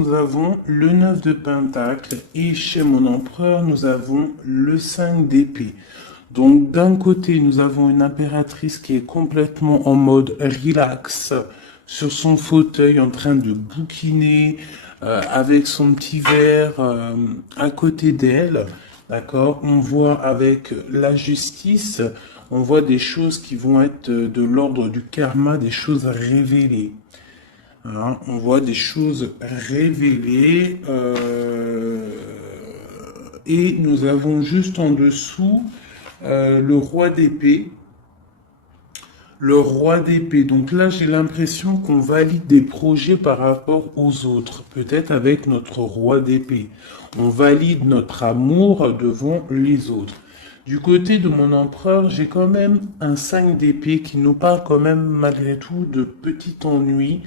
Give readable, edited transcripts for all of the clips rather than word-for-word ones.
Nous avons le 9 de Pentacle et chez mon empereur, nous avons le 5 d'épée. Donc d'un côté, nous avons une impératrice qui est complètement en mode relax sur son fauteuil en train de bouquiner avec son petit verre à côté d'elle. D'accord? On voit avec la justice, on voit des choses qui vont être de l'ordre du karma, des choses révélées. Hein, on voit des choses révélées et nous avons juste en dessous le roi d'épée. Le roi d'épée. Donc là, j'ai l'impression qu'on valide des projets par rapport aux autres. Peut-être avec notre roi d'épée. On valide notre amour devant les autres. Du côté de mon empereur, j'ai quand même un 5 d'épée qui nous parle quand même malgré tout de petit ennui,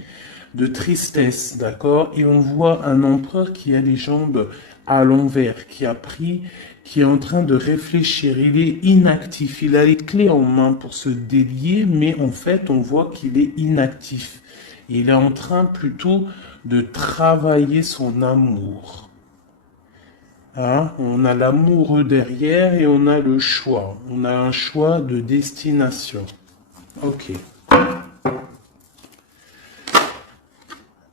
de tristesse, d'accord? Et on voit un empereur qui a les jambes à l'envers, qui est en train de réfléchir. Il est inactif, il a les clés en main pour se délier, mais en fait, on voit qu'il est inactif. Il est en train plutôt de travailler son amour. Hein? On a l'amoureux derrière et on a le choix. On a un choix de destination. Ok.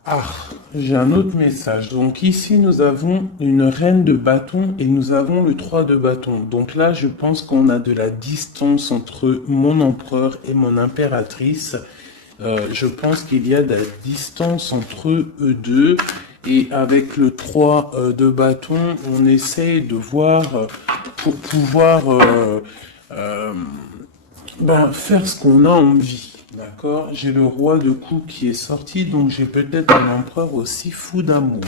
Ah, j'ai un autre message. Donc ici, nous avons une reine de bâton et nous avons le 3 de bâton. Donc là, je pense qu'on a de la distance entre mon empereur et mon impératrice. Je pense qu'il y a de la distance entre eux deux. Et avec le 3 de bâton, on essaye de voir pour pouvoir faire ce qu'on a envie. D'accord? J'ai le roi de coupe qui est sorti, donc j'ai peut-être un empereur aussi fou d'amour,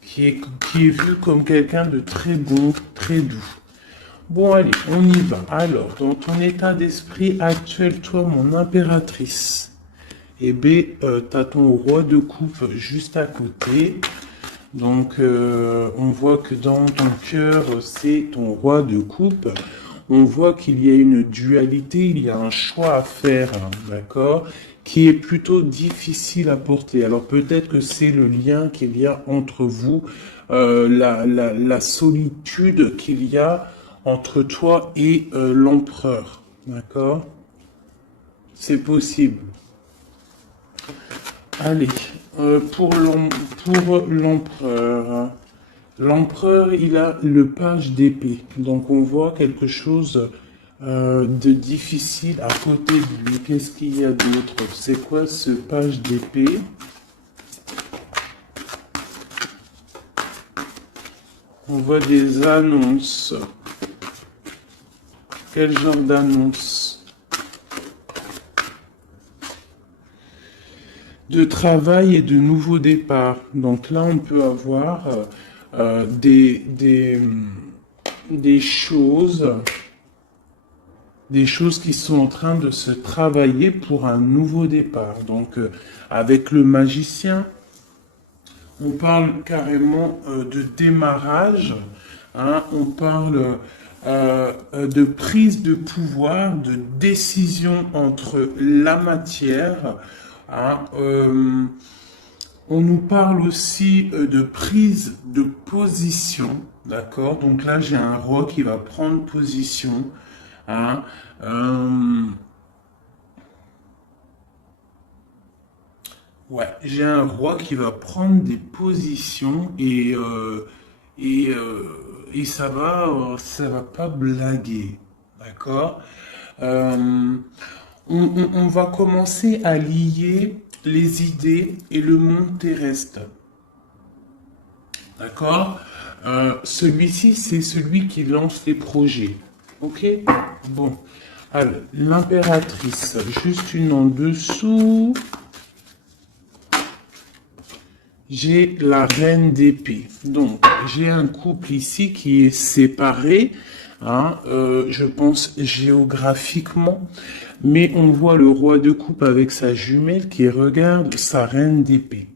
qui est vu comme quelqu'un de très bon, très doux. Bon, allez, on y va. Alors, dans ton état d'esprit actuel, toi, mon impératrice, eh bien, t'as ton roi de coupe juste à côté. Donc, on voit que dans ton cœur, c'est ton roi de coupe. On voit qu'il y a une dualité, il y a un choix à faire, hein, d'accord, qui est plutôt difficile à porter. Alors peut-être que c'est le lien qu'il y a entre vous, la solitude qu'il y a entre toi et l'empereur, d'accord? C'est possible. Allez, pour l'empereur, l'empereur, il a le page d'épée. Donc on voit quelque chose de difficile à côté de lui. Qu'est-ce qu'il y a d'autre? C'est quoi ce page d'épée? On voit des annonces. Quel genre d'annonce? De travail et de nouveaux départs. Donc là, on peut avoir des choses qui sont en train de se travailler pour un nouveau départ. Donc avec le magicien, on parle carrément de démarrage, hein, on parle de prise de pouvoir, de décision entre la matière, hein, on nous parle aussi de prise de position, d'accord? Donc là, j'ai un roi qui va prendre position, hein, ouais, j'ai un roi qui va prendre des positions et, ça va pas blaguer, d'accord? Euh, on va commencer à lier les idées et le monde terrestre, d'accord? Celui-ci, c'est celui qui lance les projets, ok? Bon, alors, l'impératrice, juste une en dessous. J'ai la reine d'épée. Donc, j'ai un couple ici qui est séparé, hein, je pense géographiquement, mais on voit le roi de coupe avec sa jumelle qui regarde sa reine d'épée.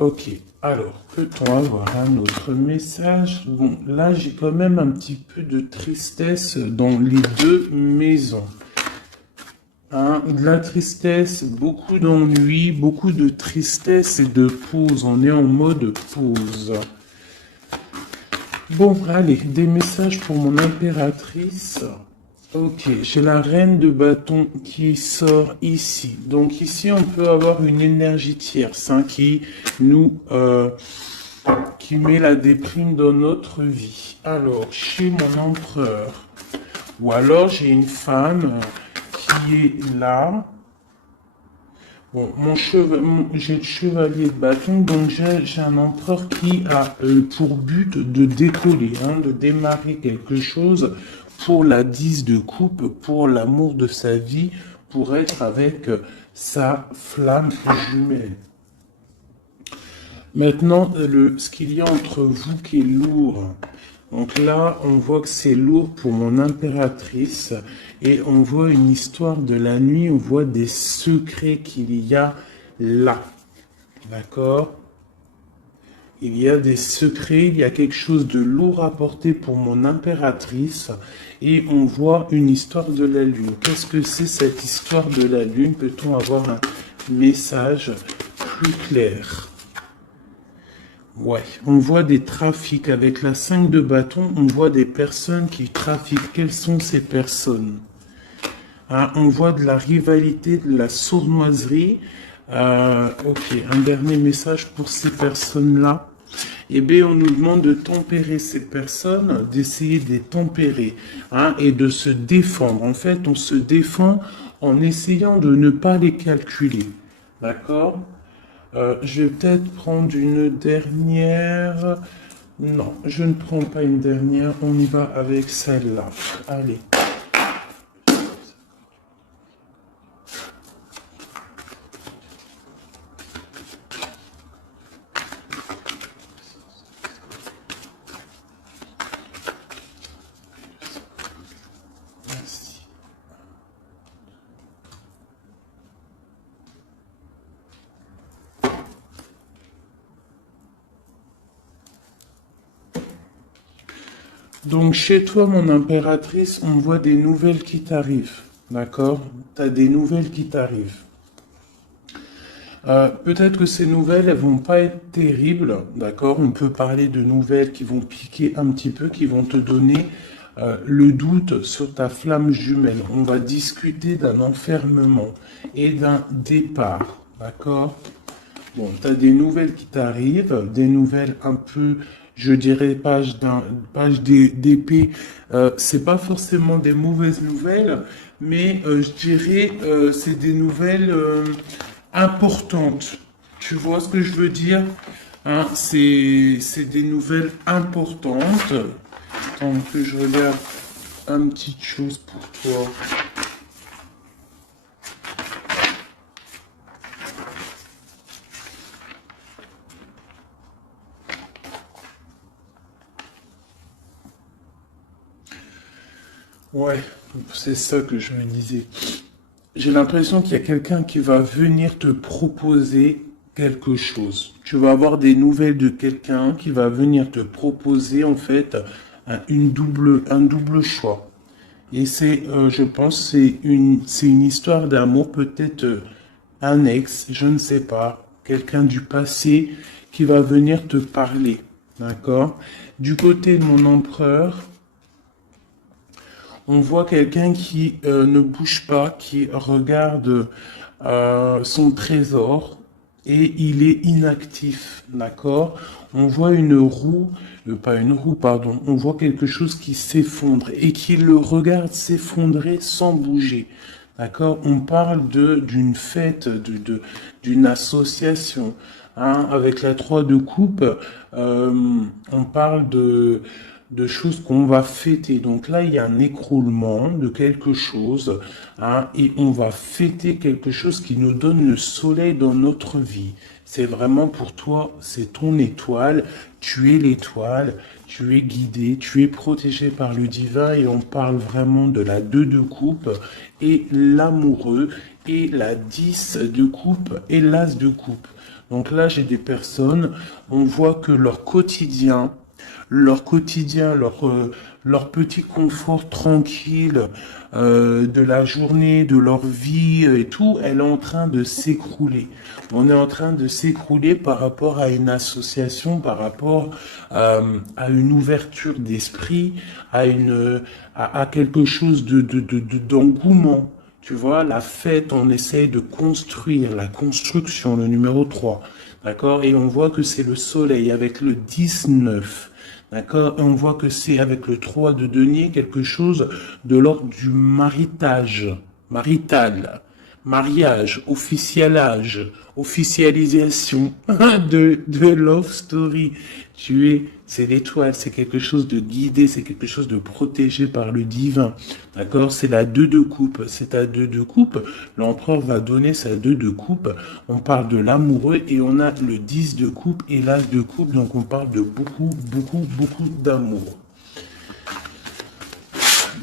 Ok, alors, peut-on avoir un autre message? Bon, là, j'ai quand même un petit peu de tristesse dans les deux maisons. Hein, de la tristesse, beaucoup d'ennui, beaucoup de tristesse et de pause. On est en mode pause. Bon, allez, des messages pour mon impératrice. Ok, j'ai la reine de bâton qui sort ici. Donc ici, on peut avoir une énergie tierce hein, qui met la déprime dans notre vie. Alors, chez mon empereur, ou alors j'ai une femme qui est là. Bon, j'ai le chevalier de bâton, donc j'ai un empereur qui a pour but de décoller, hein, de démarrer quelque chose pour la 10 de coupe, pour l'amour de sa vie, pour être avec sa flamme jumelle. Maintenant, ce qu'il y a entre vous qui est lourd. Donc là, on voit que c'est lourd pour mon impératrice et on voit une histoire de la nuit, on voit des secrets qu'il y a là. D'accord? Il y a des secrets, il y a quelque chose de lourd à porter pour mon impératrice et on voit une histoire de la lune. Qu'est-ce que c'est cette histoire de la lune? Peut-on avoir un message plus clair? Ouais, on voit des trafics avec la 5 de bâton, on voit des personnes qui trafiquent. Quelles sont ces personnes? Hein, on voit de la rivalité, de la sournoiserie. Ok, un dernier message pour ces personnes-là. Eh bien, on nous demande de tempérer ces personnes, d'essayer de les tempérer hein, et de se défendre. En fait, on se défend en essayant de ne pas les calculer. D'accord? Je vais peut-être prendre une dernière. Non, je ne prends pas une dernière. On y va avec celle-là. Allez. Merci. Donc chez toi, mon impératrice, on voit des nouvelles qui t'arrivent. D'accord? Tu as des nouvelles qui t'arrivent. Peut-être que ces nouvelles, elles vont pas être terribles, d'accord? On peut parler de nouvelles qui vont piquer un petit peu, qui vont te donner le doute sur ta flamme jumelle. On va discuter d'un enfermement et d'un départ, d'accord? Bon, tu as des nouvelles qui t'arrivent, des nouvelles un peu, je dirais, page d'épée. C'est pas forcément des mauvaises nouvelles, mais je dirais, c'est des nouvelles importantes. Tu vois ce que je veux dire? Hein, c'est des nouvelles importantes. Attends que je regarde une petite chose pour toi. Ouais, c'est ça que je me disais. J'ai l'impression qu'il y a quelqu'un qui va venir te proposer quelque chose. Tu vas avoir des nouvelles de quelqu'un qui va venir te proposer en fait un double choix. Et je pense, c'est une histoire d'amour, peut-être un ex, je ne sais pas, quelqu'un du passé qui va venir te parler. D'accord? Du côté de mon empereur, on voit quelqu'un qui ne bouge pas, qui regarde son trésor et il est inactif, d'accord? On voit une roue, pas une roue, pardon, on voit quelque chose qui s'effondre et qui le regarde s'effondrer sans bouger. D'accord? On parle d'une fête, d'une association. Hein, avec la 3 de coupe, on parle de choses qu'on va fêter. Donc là, il y a un écroulement de quelque chose, hein, et on va fêter quelque chose qui nous donne le soleil dans notre vie. C'est vraiment pour toi, c'est ton étoile, tu es l'étoile, tu es guidé, tu es protégé par le divin et on parle vraiment de la 2 de coupe et l'amoureux et la 10 de coupe et l'as de coupe. Donc là, j'ai des personnes, on voit que leur quotidien leur quotidien, leur petit confort tranquille de la journée, de leur vie et tout, elle est en train de s'écrouler. On est en train de s'écrouler par rapport à une association, par rapport à une ouverture d'esprit, à quelque chose d'engouement. Tu vois, la fête, on essaye de construire, la construction, le numéro 3. D'accord? Et on voit que c'est le soleil avec le 19. D'accord? Et on voit que c'est avec le 3 de denier quelque chose de l'ordre du maritage, marital, mariage, officialage, officialisation de love story. C'est l'étoile, c'est quelque chose de guidé, c'est quelque chose de protégé par le divin. D'accord? C'est la 2 de coupe. C'est à 2 de coupe. L'empereur va donner sa 2 de coupe. On parle de l'amoureux et on a le 10 de coupe et l'as de coupe. Donc on parle de beaucoup, beaucoup, beaucoup d'amour.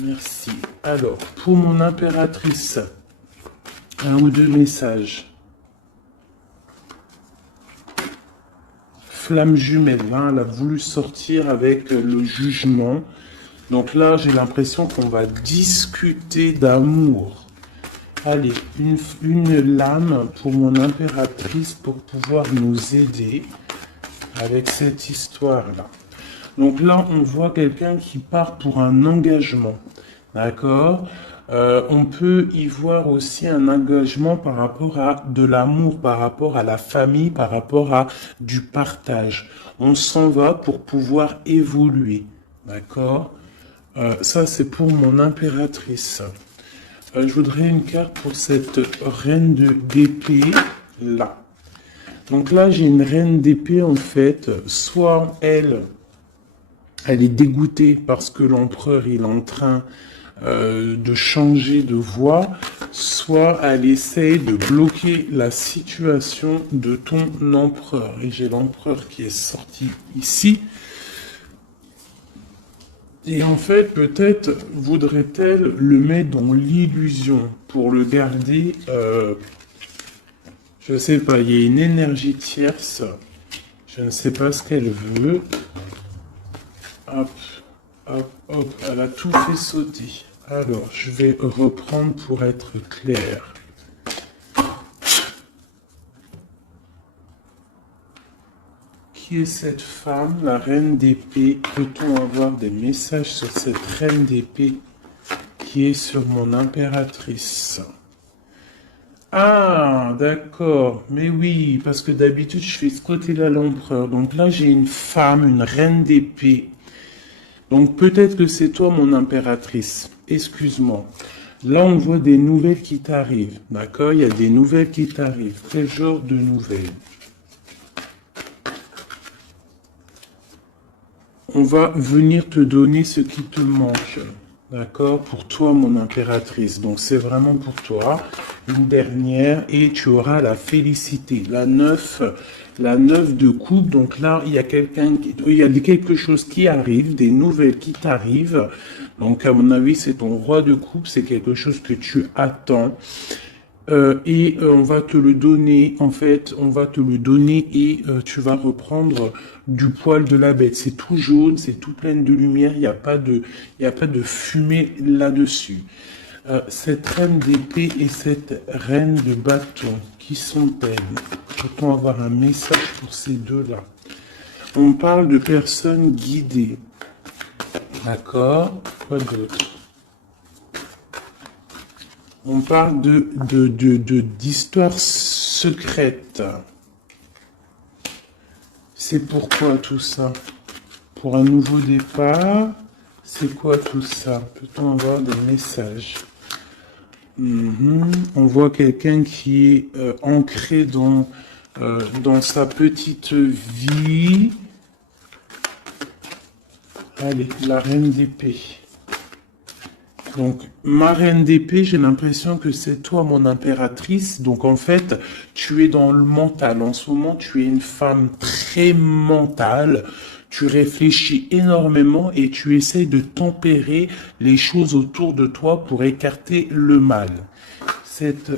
Merci. Alors, pour mon impératrice, un ou deux messages. Flamme jumelle, hein, elle a voulu sortir avec le jugement. Donc là, j'ai l'impression qu'on va discuter d'amour. Allez, une lame pour mon impératrice pour pouvoir nous aider avec cette histoire-là. Donc là, on voit quelqu'un qui part pour un engagement. D'accord? On peut y voir aussi un engagement par rapport à de l'amour, par rapport à la famille, par rapport à du partage. On s'en va pour pouvoir évoluer. D'accord? Ça, c'est pour mon impératrice. Je voudrais une carte pour cette reine d'épée là. Donc là, j'ai une reine d'épée en fait. Soit elle est dégoûtée parce que l'empereur il est en train de changer de voie, soit elle essaye de bloquer la situation de ton empereur. Et j'ai l'empereur qui est sorti ici. Et en fait, peut-être voudrait-elle le mettre dans l'illusion pour le garder, je ne sais pas, il y a une énergie tierce, je ne sais pas ce qu'elle veut. Hop, hop, hop, elle a tout fait sauter. Alors, je vais reprendre pour être clair. Qui est cette femme, la reine d'épée? Peut-on avoir des messages sur cette reine d'épée qui est sur mon impératrice? Ah, d'accord. Mais oui, parce que d'habitude, je fais ce côté-là l'empereur. Donc là, j'ai une femme, une reine d'épée. Donc peut-être que c'est toi, mon impératrice. Excuse-moi. Là, on voit des nouvelles qui t'arrivent. D'accord? Il y a des nouvelles qui t'arrivent. Quel genre de nouvelles? On va venir te donner ce qui te manque. D'accord? Pour toi, mon impératrice. Donc, c'est vraiment pour toi. Une dernière. Et tu auras la félicité. La 9 de coupe. Donc là, il y a quelque chose qui arrive. Des nouvelles qui t'arrivent. Donc, à mon avis, c'est ton roi de coupe. C'est quelque chose que tu attends. On va te le donner, en fait, on va te le donner et tu vas reprendre du poil de la bête. C'est tout jaune, c'est tout plein de lumière, il n'y a pas de fumée là-dessus. Cette reine d'épée et cette reine de bâton, qui sont-elles? Peut-on avoir un message pour ces deux-là? On parle de personnes guidées. D'accord? Quoi d'autre? On parle d'histoires secrètes. C'est pourquoi tout ça? Pour un nouveau départ? C'est quoi tout ça? Peut-on avoir des messages? On voit quelqu'un qui est ancré dans sa petite vie. Allez, la reine d'épée. Donc, ma reine d'épée, j'ai l'impression que c'est toi, mon impératrice. Donc, en fait, tu es dans le mental. En ce moment, tu es une femme très mentale. Tu réfléchis énormément et tu essayes de tempérer les choses autour de toi pour écarter le mal. Cette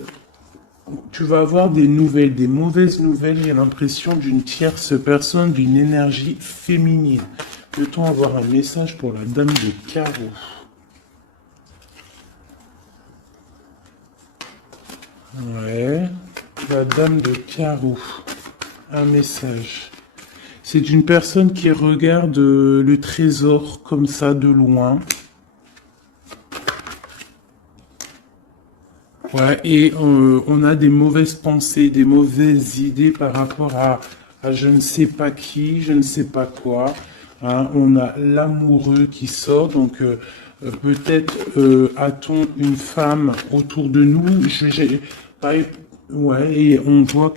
tu vas avoir des nouvelles, des mauvaises nouvelles. Il y a l'impression d'une tierce personne, d'une énergie féminine. Peut-on avoir un message pour la dame de carreau? Ouais, la dame de carreau. Un message. C'est une personne qui regarde le trésor comme ça de loin. Ouais, et on a des mauvaises pensées, des mauvaises idées par rapport à je ne sais pas qui, je ne sais pas quoi. Hein. On a l'amoureux qui sort, donc peut-être a-t-on une femme autour de nous. Ouais, et on voit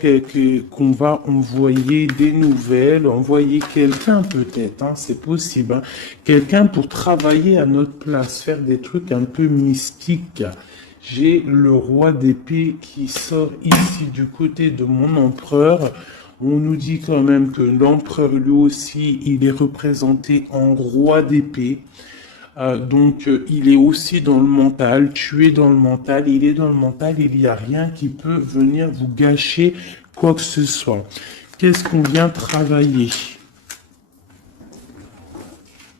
qu'on va envoyer des nouvelles, envoyer quelqu'un peut-être, hein, c'est possible. Hein. Quelqu'un pour travailler à notre place, faire des trucs un peu mystiques. J'ai le roi d'épée qui sort ici du côté de mon empereur. On nous dit quand même que l'empereur lui aussi, il est représenté en roi d'épée. Donc il est aussi dans le mental, tu es dans le mental, il est dans le mental, il n'y a rien qui peut venir vous gâcher quoi que ce soit. Qu'est-ce qu'on vient travailler?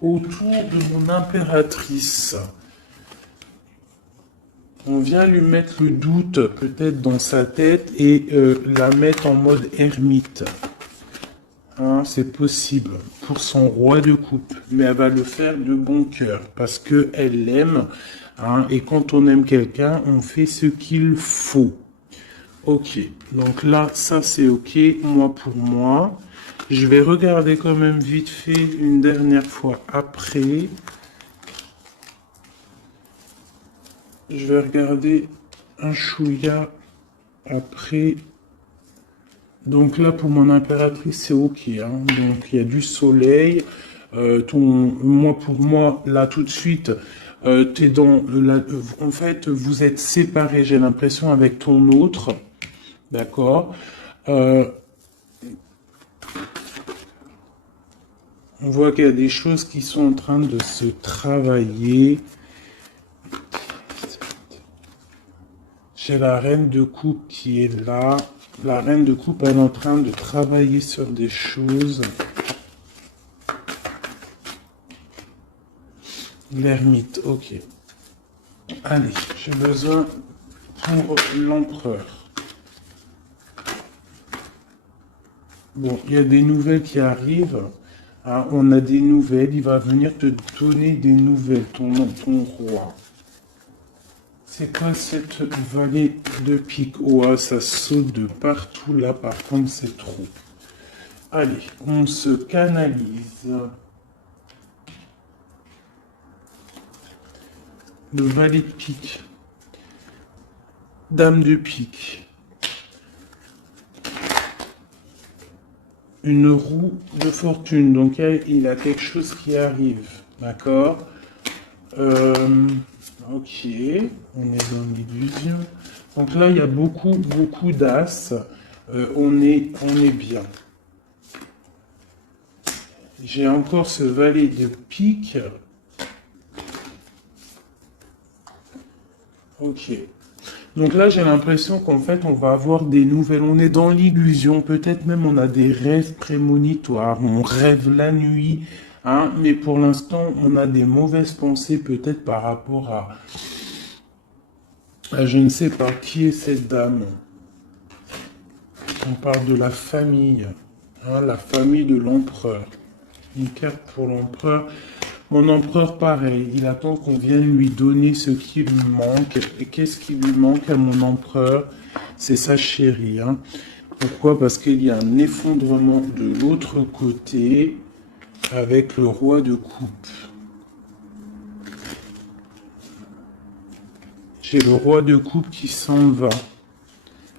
Autour de mon impératrice. On vient lui mettre le doute peut-être dans sa tête et la mettre en mode ermite. Hein, c'est possible pour son roi de coupe, mais elle va le faire de bon cœur parce que elle l'aime. Hein, et quand on aime quelqu'un, on fait ce qu'il faut. Ok, donc là, ça c'est ok, moi pour moi. Je vais regarder quand même vite fait une dernière fois après. Je vais regarder un chouïa après. Donc là, pour mon impératrice, c'est ok. Hein. Donc il y a du soleil. Moi, pour moi, là, tout de suite, t'es dans en fait, vous êtes séparés, j'ai l'impression, avec ton autre. D'accord. On voit qu'il y a des choses qui sont en train de se travailler. J'ai la reine de coupe qui est là. La reine de coupe, elle est en train de travailler sur des choses. L'ermite, ok. Allez, j'ai besoin pour l'empereur. Bon, il y a des nouvelles qui arrivent. Hein, on a des nouvelles. Il va venir te donner des nouvelles, ton roi. C'est quoi cette vallée de pique? Oh, ça saute de partout là, par contre, c'est trop. Allez, on se canalise. Le valet de pique. Dame de pique. Une roue de fortune. Donc, il a quelque chose qui arrive. D'accord. Ok, on est dans l'illusion. Donc là, il y a beaucoup d'as. On est bien. J'ai encore ce valet de pique. Ok. Donc là, j'ai l'impression qu'en fait, on va avoir des nouvelles. On est dans l'illusion. Peut-être même on a des rêves prémonitoires. On rêve la nuit. Hein, mais pour l'instant, on a des mauvaises pensées peut-être par rapport à je ne sais pas qui est cette dame. On parle de la famille, hein, la famille de l'empereur. Une carte pour l'empereur. Mon empereur, pareil, il attend qu'on vienne lui donner ce qui lui manque. Et qu'est-ce qui lui manque à mon empereur? C'est sa chérie. Hein. Pourquoi? Parce qu'il y a un effondrement de l'autre côté avec le roi de coupe. J'ai le roi de coupe qui s'en va,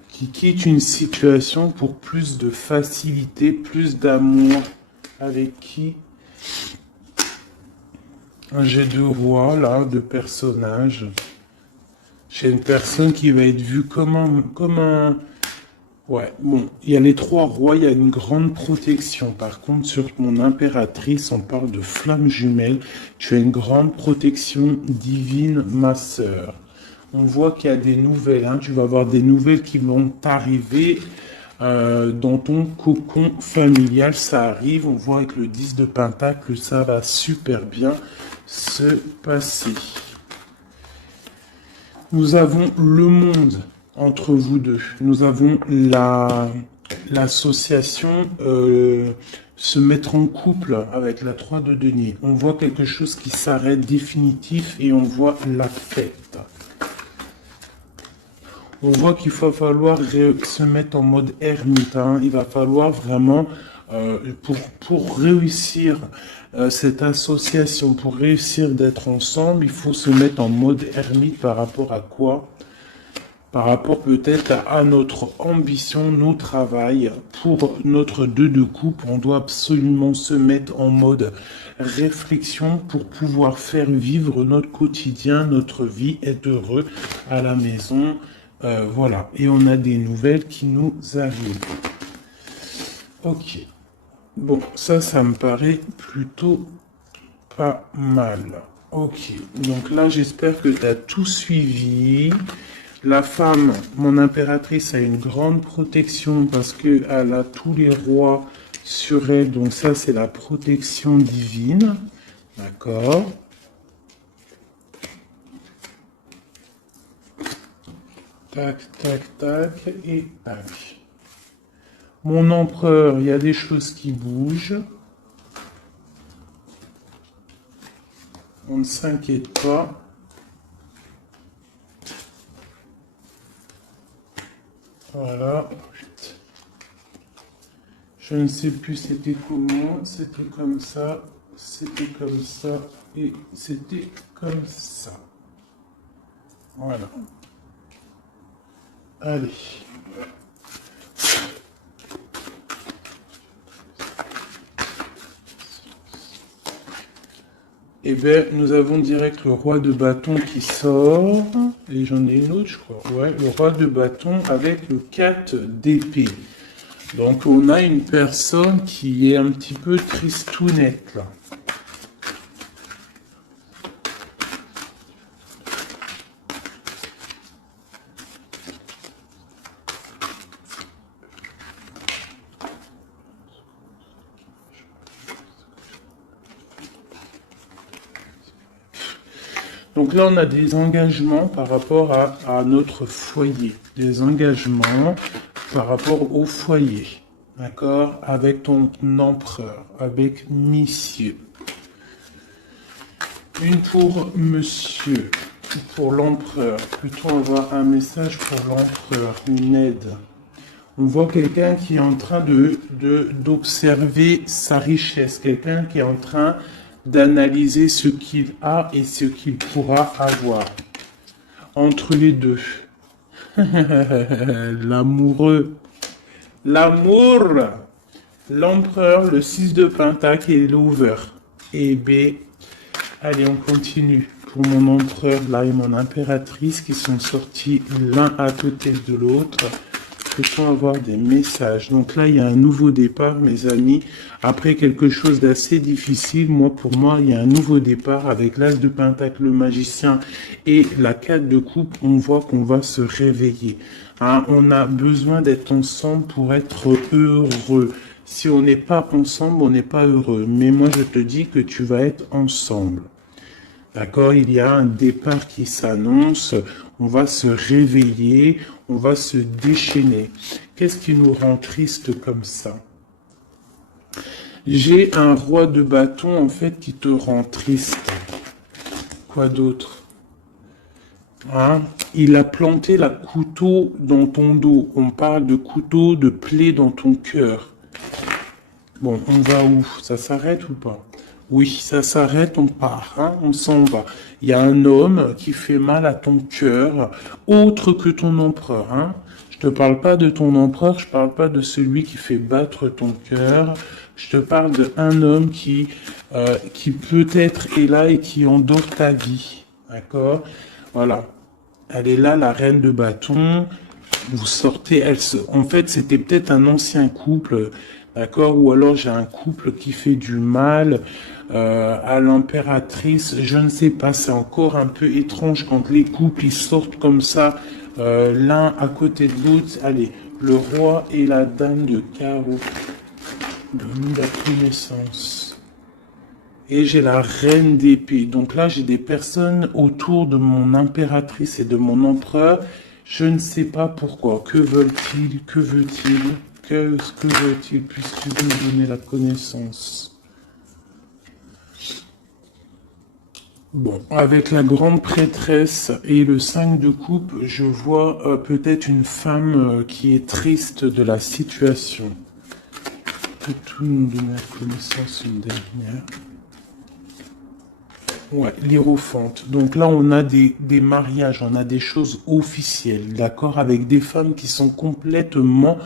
qui quitte une situation pour plus de facilité, plus d'amour. Avec qui? Un jet de roi, là, de personnage. J'ai une personne qui va être vue comme un... Ouais, bon, il y a les trois rois, il y a une grande protection. Par contre, sur mon impératrice, on parle de flamme jumelle. Tu as une grande protection divine, ma sœur. On voit qu'il y a des nouvelles, hein. Tu vas avoir des nouvelles qui vont t'arriver dans ton cocon familial. Ça arrive, on voit avec le 10 de Pentacle, ça va super bien se passer. Nous avons le monde entre vous deux. Nous avons l'association se mettre en couple avec la 3 de denier. On voit quelque chose qui s'arrête définitif et on voit la fête. On voit qu'il va falloir se mettre en mode ermite, hein. Il va falloir vraiment, pour réussir cette association, pour réussir d'être ensemble, il faut se mettre en mode ermite par rapport à quoi? Par rapport peut-être à notre ambition, nos travail. Pour notre 2 de coupe, on doit absolument se mettre en mode réflexion pour pouvoir faire vivre notre quotidien, notre vie, être heureux à la maison. Voilà, et on a des nouvelles qui nous arrivent. Ok. Bon, ça me paraît plutôt pas mal. Ok, donc là, j'espère que tu as tout suivi. La femme, mon impératrice, a une grande protection parce qu'elle a tous les rois sur elle. Donc ça, c'est la protection divine. D'accord. Tac, tac, tac, et tac. Mon empereur, il y a des choses qui bougent. On ne s'inquiète pas. Voilà. Je ne sais plus c'était comment. C'était comme ça. C'était comme ça. Et c'était comme ça. Voilà. Allez. Eh bien, nous avons direct le roi de bâton qui sort. Et j'en ai une autre, je crois. Ouais, le roi de bâton avec le 4 d'épée. Donc, on a une personne qui est un petit peu tristounette, là. Donc là, on a des engagements par rapport à notre foyer. Des engagements par rapport au foyer. D'accord? Avec ton empereur, avec monsieur. Une pour monsieur, pour l'empereur. Plutôt avoir un message pour l'empereur, une aide. On voit quelqu'un qui est en train d'observer sa richesse. Quelqu'un qui est en train d'analyser ce qu'il a et ce qu'il pourra avoir. Entre les deux. L'amoureux. L'amour. L'empereur, le 6 de Pentacle et l'over. Et B. Allez, on continue. Pour mon empereur, là, et mon impératrice qui sont sortis l'un à côté de l'autre. Peut-on avoir des messages? Donc là, il y a un nouveau départ, mes amis. Après quelque chose d'assez difficile, pour moi, il y a un nouveau départ avec l'As de Pentacle, le magicien et la 4 de coupe. On voit qu'on va se réveiller. Hein, on a besoin d'être ensemble pour être heureux. Si on n'est pas ensemble, on n'est pas heureux. Mais moi, je te dis que tu vas être ensemble. D'accord, il y a un départ qui s'annonce, on va se réveiller, on va se déchaîner. Qu'est-ce qui nous rend triste comme ça? J'ai un roi de bâton, en fait, qui te rend triste. Quoi d'autre? Hein? Il a planté la couteau dans ton dos. On parle de couteau, de plaie dans ton cœur. Bon, on va où? Ça s'arrête ou pas? Oui, ça s'arrête, on part, hein, on s'en va. Il y a un homme qui fait mal à ton cœur, autre que ton empereur. Hein. Je te parle pas de ton empereur, je parle pas de celui qui fait battre ton cœur. Je te parle d'un homme qui peut-être est là et qui endort ta vie. D'accord? Voilà. Elle est là, la reine de bâton. Vous sortez, en fait, c'était peut-être un ancien couple. d'accord? Ou alors j'ai un couple qui fait du mal à l'impératrice, je ne sais pas, c'est encore un peu étrange quand les couples ils sortent comme ça, l'un à côté de l'autre. Allez, le roi et la dame de carreau, de la connaissance. Et j'ai la reine d'épée. Donc là, j'ai des personnes autour de mon impératrice et de mon empereur. Je ne sais pas pourquoi. Que veulent-ils? Que veut-il? Que veut-il puisqu'il veut me donner la connaissance? Bon, avec la grande prêtresse et le 5 de coupe, je vois peut-être une femme qui est triste de la situation. Peut-tout nous donner la connaissance une dernière? Ouais, l'Hiérophante. Donc là, on a des mariages, on a des choses officielles, d'accord, avec des femmes qui sont complètement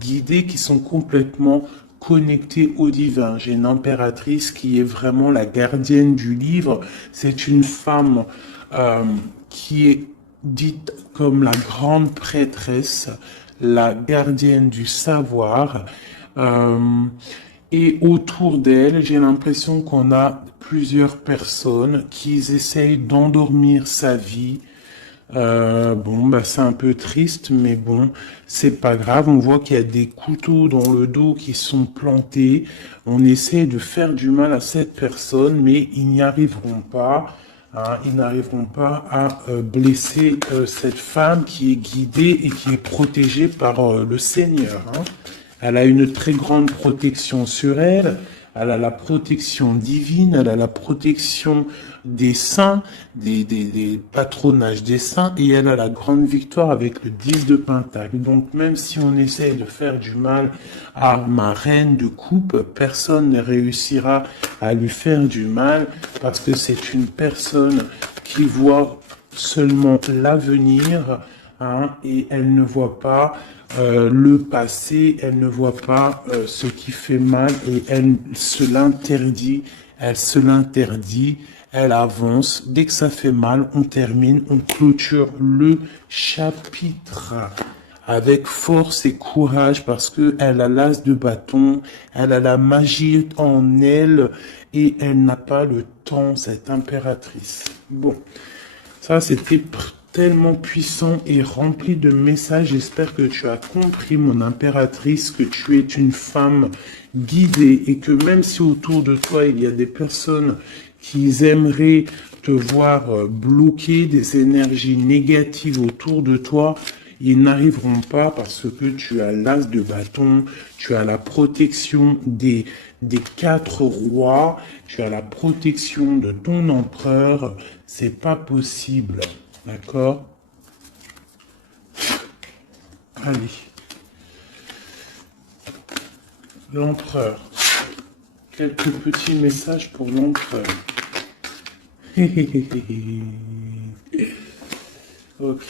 guidées, qui sont complètement connectées au divin. J'ai une impératrice qui est vraiment la gardienne du livre. C'est une femme qui est dite comme la grande prêtresse, la gardienne du savoir. Euh, et autour d'elle, j'ai l'impression qu'on a plusieurs personnes qui essayent d'endormir sa vie. Bon, bah c'est un peu triste, mais bon, c'est pas grave. On voit qu'il y a des couteaux dans le dos qui sont plantés. On essaie de faire du mal à cette personne, mais ils n'y arriveront pas. Hein, ils n'arriveront pas à blesser cette femme qui est guidée et qui est protégée par le Seigneur. Hein. Elle a une très grande protection sur elle. Elle a la protection divine, elle a la protection des saints, des patronages des saints, et elle a la grande victoire avec le 10 de Pentacle. Donc même si on essaye de faire du mal à ma reine de coupe, personne ne réussira à lui faire du mal, parce que c'est une personne qui voit seulement l'avenir, hein, et elle ne voit pas le passé, elle ne voit pas ce qui fait mal et elle se l'interdit, elle avance. Dès que ça fait mal, on termine, on clôture le chapitre avec force et courage parce que elle a l'as de bâton, elle a la magie en elle et elle n'a pas le temps, cette impératrice. Bon, ça c'était tellement puissant et rempli de messages. J'espère que tu as compris, mon impératrice, que tu es une femme guidée et que même si autour de toi il y a des personnes qui aimeraient te voir bloquer des énergies négatives autour de toi, ils n'arriveront pas parce que tu as l'as de bâton, tu as la protection des 4 rois, tu as la protection de ton empereur. C'est pas possible. D'accord? Allez. L'empereur. Quelques petits messages pour l'empereur. Ok.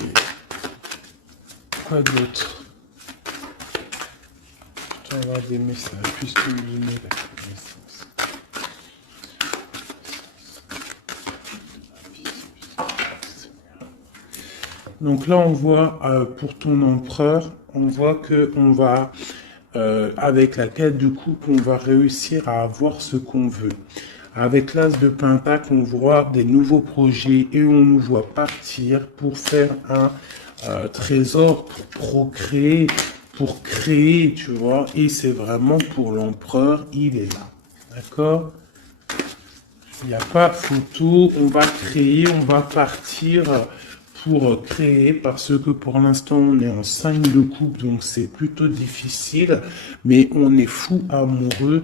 Quoi d'autre? Je t'envoie des messages puisque vous donnez la connaissance. Donc là, on voit pour ton empereur, on voit que on va, avec la 4 de coupe, on va réussir à avoir ce qu'on veut. Avec l'as de pentacle, on voit des nouveaux projets et on nous voit partir pour faire un trésor, pour procréer, pour créer, tu vois. Et c'est vraiment pour l'empereur, il est là. D'accord? Il n'y a pas photo, on va créer, on va partir pour créer, parce que pour l'instant on est en 5 de coupe, donc c'est plutôt difficile, mais on est fou amoureux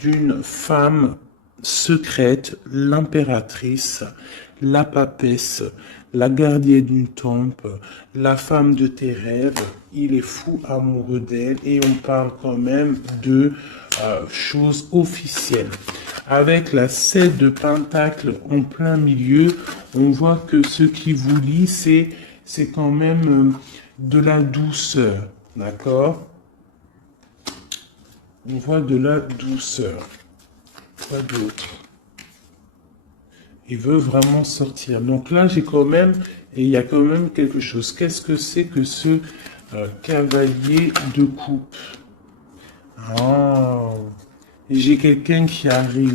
d'une femme secrète, l'impératrice, la papesse, la gardienne du temple, la femme de tes rêves. Il est fou amoureux d'elle et on parle quand même de choses officielles. Avec la 7 de pentacle en plein milieu, on voit que ce qui vous lie, c'est quand même de la douceur, d'accord? On voit de la douceur. Quoi d'autre? Il veut vraiment sortir. Donc là, j'ai quand même, et il y a quand même quelque chose. Qu'est-ce que c'est que ce cavalier de coupe? Ah, J'ai quelqu'un qui arrive.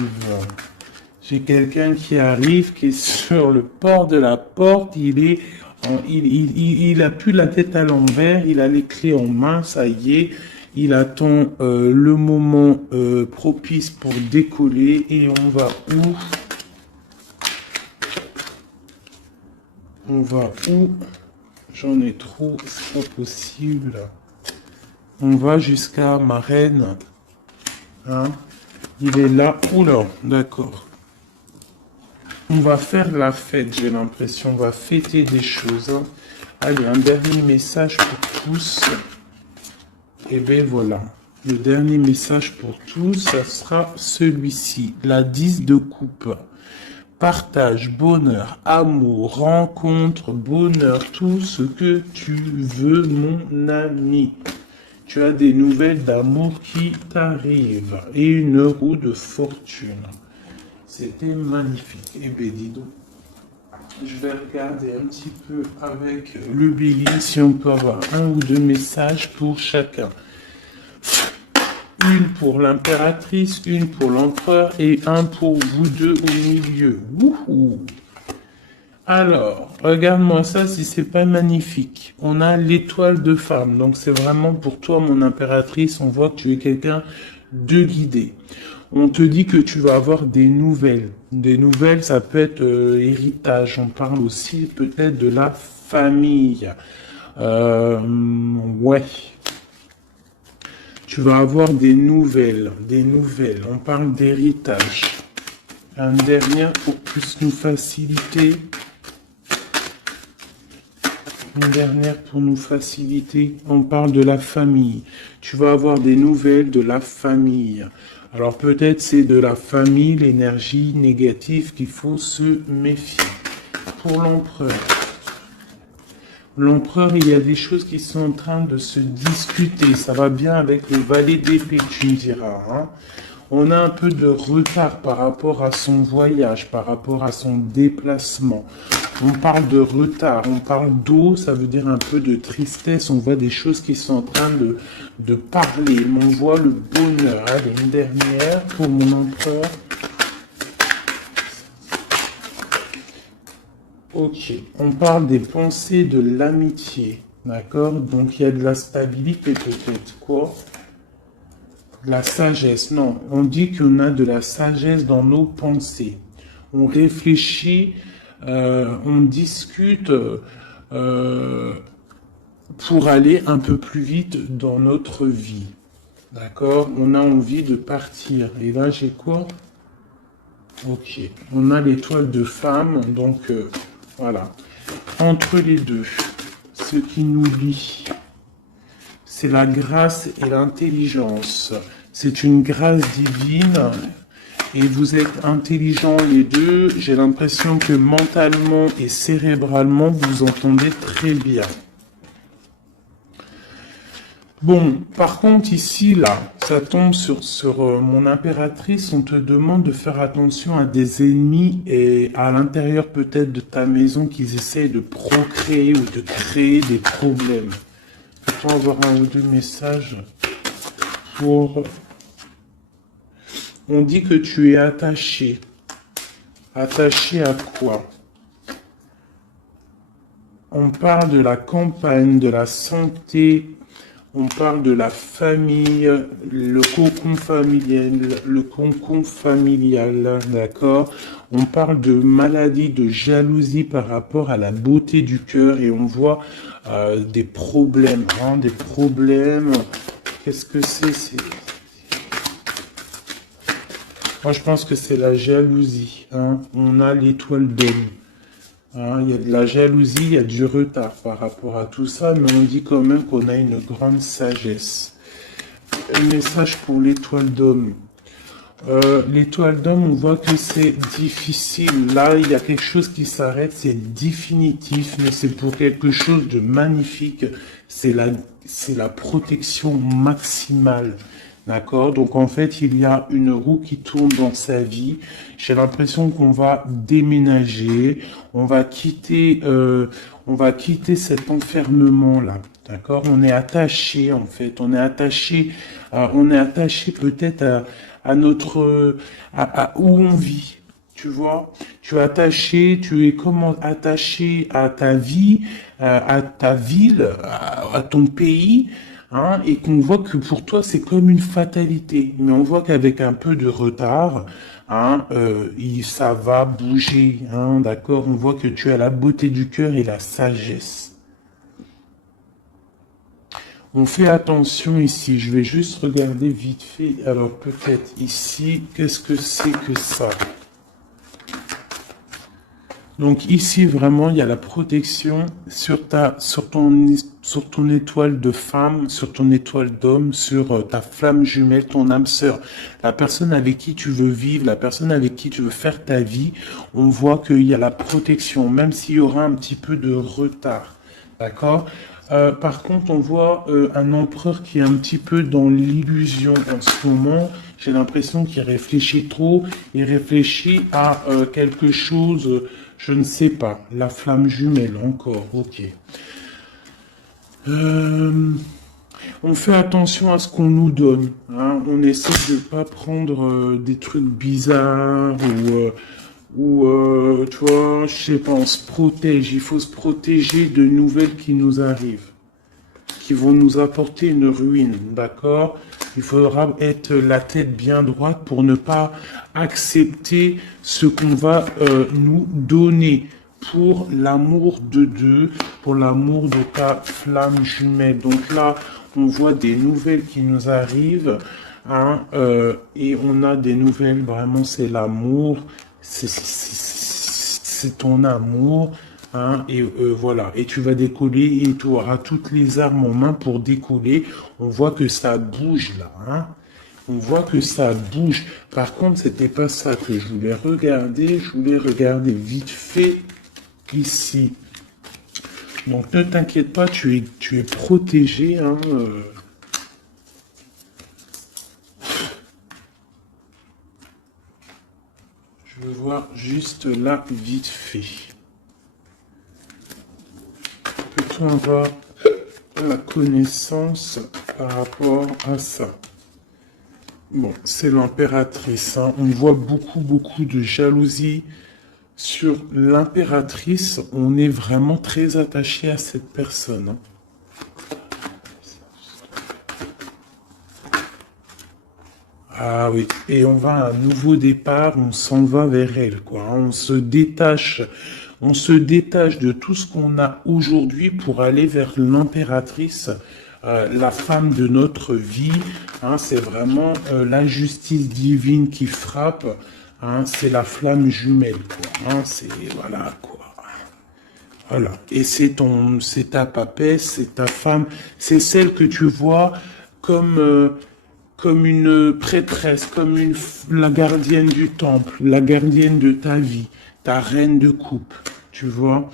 J'ai quelqu'un qui arrive, qui est sur le port de la porte. Il a plus la tête à l'envers. Il a les clés en main. Ça y est. Il attend le moment propice pour décoller. Et on va où? On va où? J'en ai trop. C'est pas possible. On va jusqu'à ma reine. Hein? Il est là. Oula, d'accord. On va faire la fête, j'ai l'impression. On va fêter des choses. Hein. Allez, un dernier message pour tous. Et bien voilà. Le dernier message pour tous, ça sera celui-ci. La 10 de coupe. Partage, bonheur, amour, rencontre, bonheur, tout ce que tu veux, mon ami. Tu as des nouvelles d'amour qui t'arrivent et une roue de fortune. C'était magnifique. Eh bien, dis donc, je vais regarder un petit peu avec le bélier si on peut avoir un ou deux messages pour chacun. Une pour l'impératrice, une pour l'empereur et un pour vous deux au milieu. Wouhou! Alors, regarde-moi ça si c'est pas magnifique. On a l'étoile de femme, donc c'est vraiment pour toi, mon impératrice. On voit que tu es quelqu'un de guidé. On te dit que tu vas avoir des nouvelles. Des nouvelles, ça peut être héritage. On parle aussi peut-être de la famille. Ouais. Tu vas avoir des nouvelles. Des nouvelles. On parle d'héritage. Un dernier pour plus nous faciliter. Une dernière pour nous faciliter. On parle de la famille. Tu vas avoir des nouvelles de la famille. Alors peut-être c'est de la famille, l'énergie négative qu'il faut se méfier. Pour l'empereur. L'empereur, il y a des choses qui sont en train de se discuter. Ça va bien avec le valet d'épée, tu me diras. Hein. On a un peu de retard par rapport à son voyage, par rapport à son déplacement. On parle de retard, on parle d'eau, ça veut dire un peu de tristesse. On voit des choses qui sont en train de parler. On voit le bonheur. Allez, une dernière pour mon empereur. Ok, on parle des pensées de l'amitié. D'accord? Donc il y a de la stabilité peut-être. Quoi? De la sagesse. Non, on dit qu'on a de la sagesse dans nos pensées. On réfléchit. On discute pour aller un peu plus vite dans notre vie. D'accord? On a envie de partir. Et là, j'ai quoi? Ok. On a l'étoile de femme. Donc, voilà. Entre les deux, ce qui nous lie, c'est la grâce et l'intelligence. C'est une grâce divine. Et vous êtes intelligents les deux. J'ai l'impression que mentalement et cérébralement, vous entendez très bien. Bon, par contre, ici, là, ça tombe sur mon impératrice. On te demande de faire attention à des ennemis et à l'intérieur peut-être de ta maison qu'ils essayent de procréer ou de créer des problèmes. Peut-on avoir un ou deux messages pour... On dit que tu es attaché. Attaché à quoi? On parle de la campagne, de la santé, on parle de la famille, le cocon familial, d'accord? On parle de maladie, de jalousie par rapport à la beauté du cœur et on voit des problèmes, hein, des problèmes. Qu'est-ce que c'est? Moi, je pense que c'est la jalousie. Hein. On a l'étoile d'homme. Hein. Il y a de la jalousie, il y a du retard par rapport à tout ça, mais on dit quand même qu'on a une grande sagesse. Un message pour l'étoile d'homme. L'étoile d'homme, on voit que c'est difficile. Là, il y a quelque chose qui s'arrête, c'est définitif, mais c'est pour quelque chose de magnifique. C'est la protection maximale. D'accord? Donc en fait, il y a une roue qui tourne dans sa vie. J'ai l'impression qu'on va déménager, on va quitter cet enfermement-là. D'accord? On est attaché en fait, on est attaché peut-être à notre, où on vit. Tu vois, tu es attaché, tu es comment attaché à ta vie, à ta ville, à ton pays, hein, et qu'on voit que pour toi c'est comme une fatalité. Mais on voit qu'avec un peu de retard, hein, ça va bouger, hein, d'accord. On voit que tu as la beauté du cœur et la sagesse. On fait attention ici. Je vais juste regarder vite fait. Alors peut-être ici, qu'est-ce que c'est que ça? Donc ici, vraiment, il y a la protection sur ton étoile de femme, sur ton étoile d'homme, sur ta flamme jumelle, ton âme sœur, la personne avec qui tu veux vivre, la personne avec qui tu veux faire ta vie. On voit qu'il y a la protection, même s'il y aura un petit peu de retard. D'accord? Par contre, on voit un empereur qui est un petit peu dans l'illusion en ce moment. J'ai l'impression qu'il réfléchit trop. Il réfléchit à quelque chose, je ne sais pas. La flamme jumelle, encore, ok. On fait attention à ce qu'on nous donne. Hein. On essaie de ne pas prendre des trucs bizarres ou tu vois, je sais pas, on se protège. Il faut se protéger de nouvelles qui nous arrivent, qui vont nous apporter une ruine, d'accord? Il faudra être la tête bien droite pour ne pas accepter ce qu'on va nous donner pour l'amour de Dieu, pour l'amour de ta flamme jumelle. Donc là, on voit des nouvelles qui nous arrivent, hein, et on a des nouvelles, vraiment, c'est l'amour, c'est ton amour. Hein, et voilà, et tu vas décoller et tu auras toutes les armes en main pour décoller. On voit que ça bouge là, hein. On voit que ça bouge. Par contre, c'était pas ça que je voulais regarder. Je voulais regarder vite fait ici. Donc ne t'inquiète pas, tu es protégé. Hein, Je veux voir juste là vite fait. Peut-on avoir la connaissance par rapport à ça? Bon, c'est l'impératrice. Hein. On voit beaucoup de jalousie sur l'impératrice. On est vraiment très attaché à cette personne. Hein. Ah oui, et on va à un nouveau départ, on s'en va vers elle, quoi. Hein. On se détache de tout ce qu'on a aujourd'hui pour aller vers l'impératrice, la femme de notre vie. Hein. C'est vraiment la justice divine qui frappe. Hein. C'est la flamme jumelle, quoi. Hein. C'est voilà, quoi. Voilà. Et c'est ta papesse, c'est ta femme, c'est celle que tu vois comme comme une prêtresse, comme la gardienne du temple, la gardienne de ta vie, ta reine de coupe, tu vois.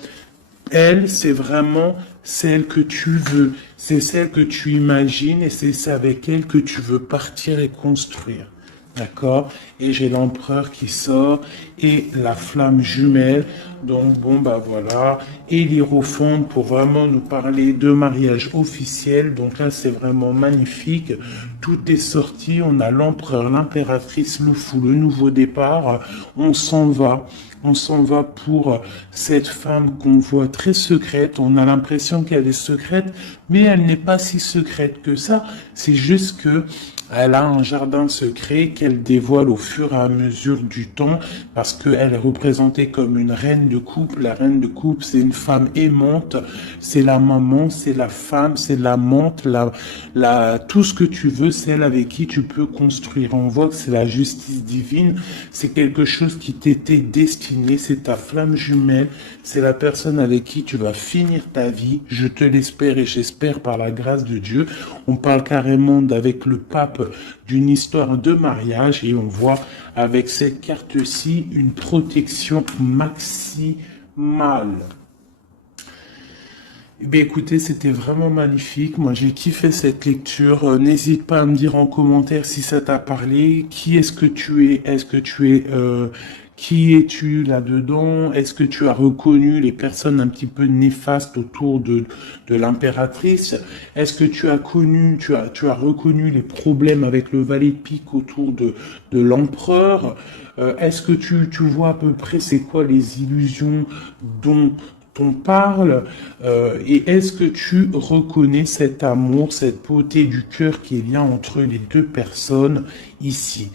Elle, c'est vraiment celle que tu veux, c'est celle que tu imagines et c'est avec elle que tu veux partir et construire. D'accord? Et j'ai l'empereur qui sort et la flamme jumelle. Donc bon bah voilà. Et l'hiérophante pour vraiment nous parler de mariage officiel. Donc là c'est vraiment magnifique. Tout est sorti. On a l'empereur, l'impératrice, le fou, le nouveau départ. On s'en va. On s'en va pour cette femme qu'on voit très secrète. On a l'impression qu'elle est secrète, mais elle n'est pas si secrète que ça. C'est juste que elle a un jardin secret qu'elle dévoile au fur et à mesure du temps parce qu'elle est représentée comme une reine de coupe. La reine de coupe, c'est une femme aimante, c'est la maman, c'est la femme, c'est l'amante, tout ce que tu veux, celle avec qui tu peux construire. On voit que c'est la justice divine, c'est quelque chose qui t'était destiné, c'est ta flamme jumelle, c'est la personne avec qui tu vas finir ta vie. Je te l'espère et j'espère par la grâce de Dieu. On parle carrément avec le pape d'une histoire de mariage et on voit avec cette carte-ci une protection maximale. Eh bien, écoutez, c'était vraiment magnifique. Moi, j'ai kiffé cette lecture. N'hésite pas à me dire en commentaire si ça t'a parlé. Qui est-ce que tu es? Est-ce que tu es Qui es-tu là-dedans? Est-ce que tu as reconnu les personnes un petit peu néfastes autour de l'impératrice? Est-ce que tu as reconnu les problèmes avec le valet de pique autour de l'empereur? Est-ce que tu vois à peu près c'est quoi les illusions dont on parle? Et est-ce que tu reconnais cet amour, cette beauté du cœur qui est lien entre les deux personnes ici?